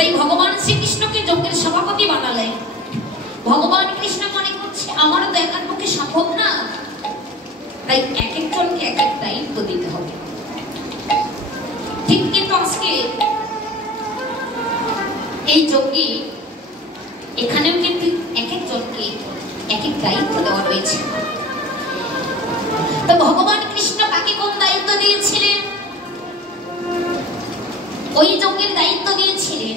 তাই ভগবান শ্রীকৃষ্ণকে যজ্ঞের সভাপতি বানালেন। ভগবান কৃষ্ণ মনে করছে আমারও তো একার পক্ষে সম্ভব না, তাই এক একজনকে এক এক দায়িত্ব দিতে হবে। ঠিক কিন্তু আজকে এই যজ্ঞে এখানেও কিন্তু এক একজনকে এক এক দায়িত্ব দেওয়া রয়েছে। তো ভগবান কৃষ্ণ কাকে কোন দায়িত্ব দিয়েছিলেন? ওই যজ্ঞের দায়িত্ব দিয়েছিলেন,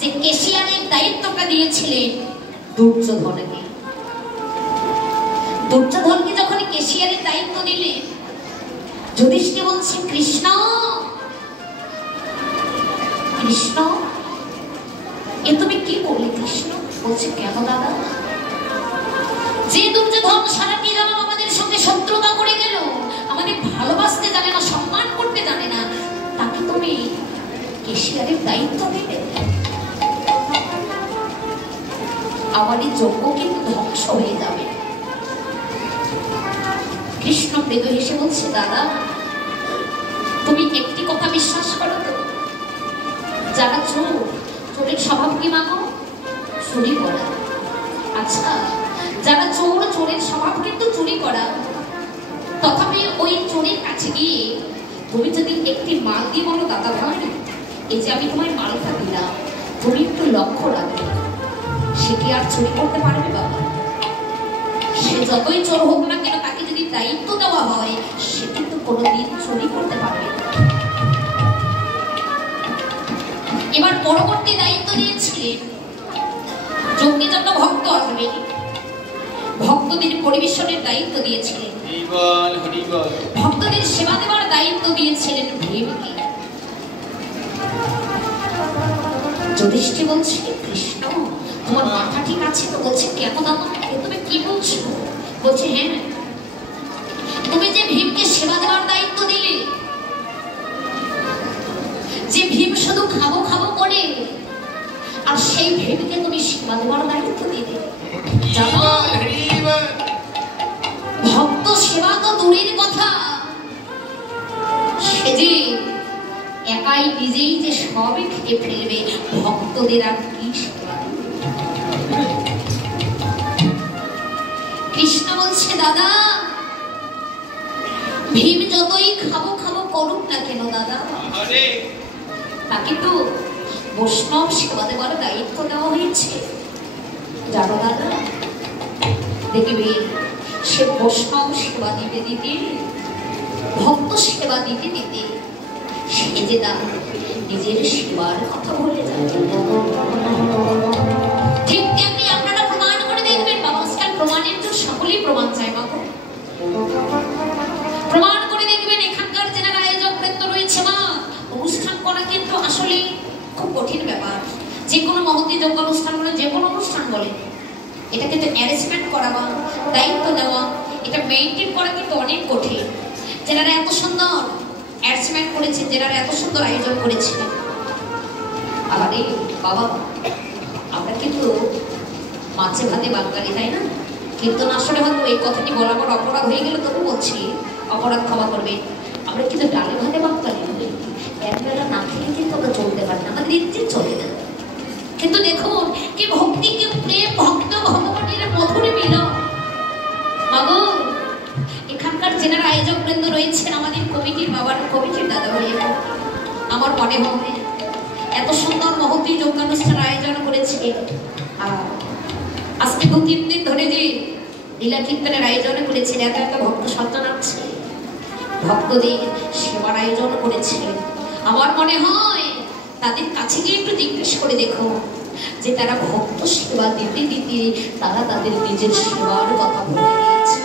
যে কেশিয়ারের দায়িত্বটা দিয়েছিলেন দুর্যোধনকে। দুর্যোধনকে যখন কেশিয়ারের দায়িত্ব দিলেন, যুধিষ্ঠির বলছে কৃষ্ণ কৃষ্ণ এ তুমি কি বললে? কৃষ্ণ বলছে কেন দাদা? যে দুর্যোধন সারাটি জীবন আমাদের সঙ্গে শত্রুতা করে গেল, আমাদের ভালোবাসতে জানে না, সম্মান করতে জানে না, তাকে তুমি কেশিয়ারের দায়িত্ব দেবে? আমার এই যজ্ঞ কিন্তু ধ্বংস হয়ে যাবে। কৃষ্ণ মৃদু হেসে বলছে দাদা তুমি একটি কথা বিশ্বাস করো তো, যারা চোর, চোরের স্বভাব কি মাগো? চুরি করা। আচ্ছা, যারা চোর, চোরের স্বভাব কিন্তু চুরি করা, তথাপি ওই চোরের কাছে গিয়ে তুমি যদি একটি মাল দিয়ে বলো দাদা ভাই এই যে আমি তোমায় মালটা দিলাম, তুমি একটু লক্ষ্য রাখবে, সে কি আর চুরি করতে পারবে বাবা? সে যতই চোর হোক না কেন, তাকে যদি দায়িত্ব দেওয়া হয় সে কিন্তু কোনোদিন চুরি করতে পারবে না। এবার পরবর্তী দায়িত্ব দিয়েছিলেন, যজ্ঞে যত ভক্ত আসবে ভক্তদের পরিবেশনের দায়িত্ব দিয়েছিলেন, ভক্তদের সেবা দেওয়ার দায়িত্ব দিয়েছিলেন ভীমকে। যুধিষ্ঠির বলছে কৃষ্ণ তোমার মাথা ঠিক আছে তো? বলছে কেন দাদা তুমি কি বলছো? বলছে হ্যাঁ, তুমি যে ভীমকে সেবা দেওয়ার দায়িত্ব দিলে, যে ভীম শুধু খাবো খাবো করে, আর সেই ভীমকে তুমি সেবা দেওয়ার দায়িত্ব দিলে। জানো ভক্ত সেবা তো দূরের কথা, সে যে একাই নিজেই যে সবই খেয়ে ফেলবে, ভক্তদের আর কি সেবা? কৃষ্ণ বলছে দাদা ভীম যতই খাবো খাবো করুক না কেন দাদা, তাকে তো বৈষ্ণব সেবা দেওয়ার দায়িত্ব দেওয়া হয়েছে। জানো দাদা দেখবে সে বৈষ্ণব সেবা দিতে দিতে, ভক্ত সেবা দিতে দিতে সে যে নিজের সেবার কথা বলে যায়। ঠিক তেমনি আপনারা প্রমাণ করে দেখবেন বাবা, আজকাল প্রমাণের তো সকলেই প্রমাণ চায় বাবা। প্রমাণ করে দেখবেন এখানকার যারা আয়োজক বৃন্দ রয়েছে মা, অনুষ্ঠান করা কিন্তু আসলে খুব কঠিন ব্যাপার। যে কোনো মহতী যজ্ঞ অনুষ্ঠান বলে, যে কোনো অনুষ্ঠান বলে, এটা কিন্তু অ্যারেঞ্জমেন্ট করা বা দায়িত্ব নেওয়া, এটা মেইনটেইন করা কিন্তু অনেক কঠিন। যারা এত সুন্দর অ্যারেঞ্জমেন্ট করেছেন, যারা এত সুন্দর আয়োজন করেছেন, আরে বাবা আমরা কিন্তু মাছে ভাতে বাঙালি, তাই না? কিন্তু আসলে হয়তো এই কথাটি বলা আমার অপরাধ হয়ে গেল, তবু বলছি অপরাধ ক্ষমা করবে। আমরা কিন্তু ডালে ভাতে বাঙালি হই, একবেলা না খেলে কিন্তু আমরা চলতে পারি না, আমাদের ইচ্ছে চলে না। কিন্তু দেখুন কি ভক্তি, কি প্রেম, ভক্ত ভগবানের মধুর মিলন। মাগো এখানকার যারা আয়োজক বৃন্দ রয়েছেন, আমাদের কমিটির বাবার কমিটির দাদা ভাইয়েরা, আমার মনে হয় এত সুন্দর মহতী যজ্ঞানুষ্ঠান আয়োজন করেছে। আর আজকে 2-3 দিন ধরে যে লীলা কীর্তনের আয়োজন করেছেন, এত এত ভক্ত সজ্জন আছে, ভক্তদের সেবার আয়োজন করেছে। আমার মনে হয় তাদের কাছে গিয়ে একটু জিজ্ঞেস করে দেখো যে তারা ভক্ত সেবা দিতে দিতে তারা তাদের নিজের সেবার কথা ভুলে গিয়েছে।